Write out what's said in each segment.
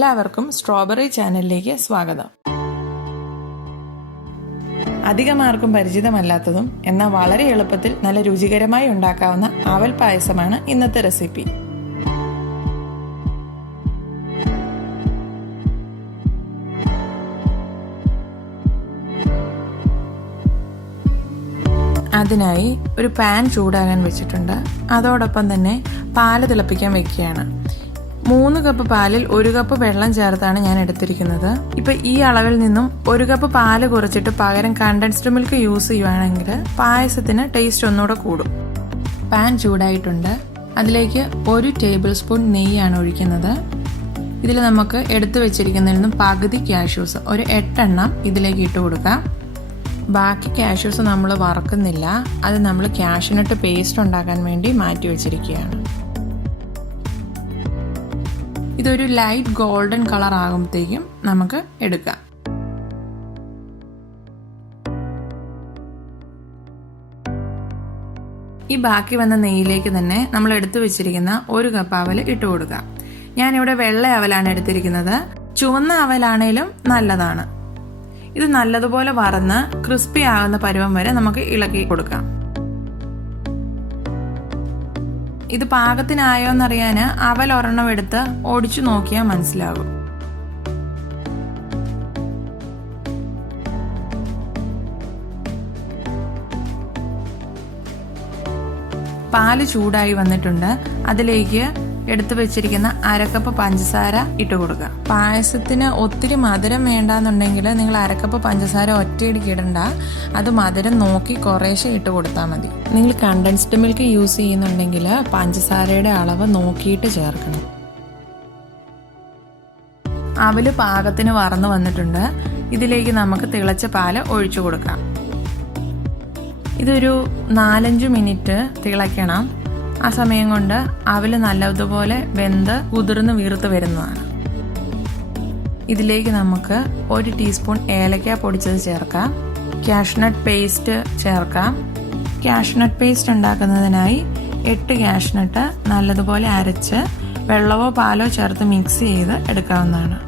എല്ലാവർക്കും സ്ട്രോബെറി ചാനലിലേക്ക് സ്വാഗതം. അധികമാർക്കും പരിചിതമല്ലാത്തതും എന്നാൽ വളരെ എളുപ്പത്തിൽ നല്ല രുചികരമായി ഉണ്ടാക്കാവുന്ന അവൽ പായസമാണ് ഇന്നത്തെ റെസിപ്പി. അതിനായി ഒരു പാൻ ചൂടാകാൻ വെച്ചിട്ടുണ്ട്. അതോടൊപ്പം തന്നെ പാല് തിളപ്പിക്കാൻ വെക്കുകയാണ്. 3 കപ്പ് പാലിൽ 1 കപ്പ് വെള്ളം ചേർത്താണ് ഞാൻ എടുത്തിരിക്കുന്നത്. ഇപ്പം ഈ അളവിൽ നിന്നും 1 കപ്പ് പാല് കുറച്ചിട്ട് പകരം കണ്ടൻസ്ഡ് മിൽക്ക് യൂസ് ചെയ്യുവാണെങ്കിൽ പായസത്തിന് ടേസ്റ്റ് ഒന്നുകൂടെ കൂടും. പാൻ ചൂടായിട്ടുണ്ട്. അതിലേക്ക് 1 ടേബിൾ സ്പൂൺ നെയ്യാണ് ഒഴിക്കുന്നത്. ഇതിൽ നമുക്ക് എടുത്തു വെച്ചിരിക്കുന്നതിൽ നിന്നും പകുതി കാഷ്യൂസ്, ഒരു 8 എണ്ണം ഇതിലേക്ക് ഇട്ട് കൊടുക്കാം. ബാക്കി കാഷ്യൂസ് നമ്മൾ വറക്കുന്നില്ല, അത് നമ്മൾ കാഷ്യൂ നട്ട് പേസ്റ്റ് ഉണ്ടാക്കാൻ വേണ്ടി മാറ്റി വെച്ചിരിക്കുകയാണ്. ഇതൊരു ലൈറ്റ് ഗോൾഡൻ കളർ ആകുമ്പോഴത്തേക്കും നമുക്ക് എടുക്കാം. ഈ ബാക്കി വന്ന നെയ്യിലേക്ക് തന്നെ നമ്മൾ എടുത്തു വെച്ചിരിക്കുന്ന 1 കപ്പ് അവൽ ഇട്ട് കൊടുക്കാം. ഞാനിവിടെ വെള്ള അവലാണ് എടുത്തിരിക്കുന്നത്. ചുവന്ന അവലാണേലും നല്ലതാണ്. ഇത് നല്ലതുപോലെ വറന്ന് ക്രിസ്പി ആകുന്ന പരുവം വരെ നമുക്ക് ഇളക്കി കൊടുക്കാം. ഇത് പാകത്തിനായോന്നറിയാൻ അവൽ ഒരെണ്ണം എടുത്ത് ഒടിച്ചു നോക്കിയാൽ മനസ്സിലാകും. പാല് ചൂടായി വന്നിട്ടുണ്ട്. അതിലേക്ക് എടുത്തു വെച്ചിരിക്കുന്ന 1/2 കപ്പ് പഞ്ചസാര ഇട്ട് കൊടുക്കുക. പായസത്തിന് ഒത്തിരി മധുരം വേണ്ടാന്നുണ്ടെങ്കിൽ നിങ്ങൾ 1/2 കപ്പ് പഞ്ചസാര ഒറ്റയടിക്ക് ഇടണ്ട. അത് മധുരം നോക്കി കുറേശ്ശെ ഇട്ട് കൊടുത്താൽ മതി. നിങ്ങൾ കണ്ടൻസ്ഡ് മിൽക്ക് യൂസ് ചെയ്യുന്നുണ്ടെങ്കിൽ പഞ്ചസാരയുടെ അളവ് നോക്കിയിട്ട് ചേർക്കണം. അവല് പാകത്തിന് വറന്നു വന്നിട്ടുണ്ട്. ഇതിലേക്ക് നമുക്ക് തിളച്ച പാല് ഒഴിച്ചു കൊടുക്കാം. ഇതൊരു 4-5 മിനിറ്റ് തിളയ്ക്കണം. ആ സമയം കൊണ്ട് അവല് നല്ലതുപോലെ വെന്ത് കുതിർന്ന് വീർത്ത് വരുന്നതാണ്. ഇതിലേക്ക് നമുക്ക് 1 ടീസ്പൂൺ ഏലക്ക പൊടിച്ചത് ചേർക്കാം. കാഷ്യൂ നട്ട് പേസ്റ്റ് ചേർക്കാം. കാഷ്യൂ നട്ട് പേസ്റ്റ് ഉണ്ടാക്കുന്നതിനായി 8 കാഷ്യൂ നട്ട് നല്ലതുപോലെ അരച്ച് വെള്ളമോ പാലോ ചേർത്ത് മിക്സ് ചെയ്ത് എടുക്കാവുന്നതാണ്.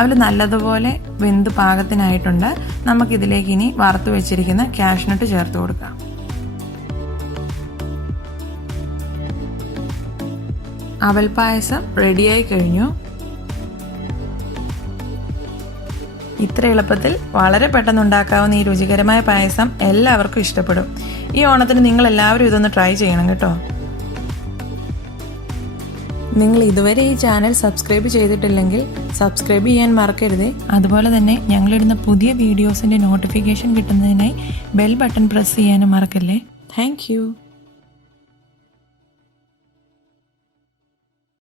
അവൽ നല്ലതുപോലെ വെന്ത് പാകത്തിനായിട്ടുണ്ട്. നമുക്കിതിലേക്ക് ഇനി വറുത്ത് വെച്ചിരിക്കുന്ന കാഷ്യൂ നട്ട് ചേർത്ത് കൊടുക്കാം. അവൽ പായസം റെഡിയായി കഴിഞ്ഞു. ഇത്ര എളുപ്പത്തിൽ വളരെ പെട്ടെന്ന് ഉണ്ടാക്കാവുന്ന ഈ രുചികരമായ പായസം എല്ലാവർക്കും ഇഷ്ടപ്പെടും. ഈ ഓണത്തിന് നിങ്ങൾ എല്ലാവരും ഇതൊന്ന് ട്രൈ ചെയ്യണം കേട്ടോ. നിങ്ങൾ ഇതുവരെ ഈ ചാനൽ സബ്സ്ക്രൈബ് ചെയ്തിട്ടില്ലെങ്കിൽ സബ്സ്ക്രൈബ് ചെയ്യാൻ മറക്കരുത്. അതുപോലെ തന്നെ ഞങ്ങളിടുന്ന പുതിയ വീഡിയോസിൻ്റെ നോട്ടിഫിക്കേഷൻ കിട്ടുന്നതിനായി ബെൽ ബട്ടൺ പ്രസ് ചെയ്യാനും മറക്കല്ലേ. താങ്ക്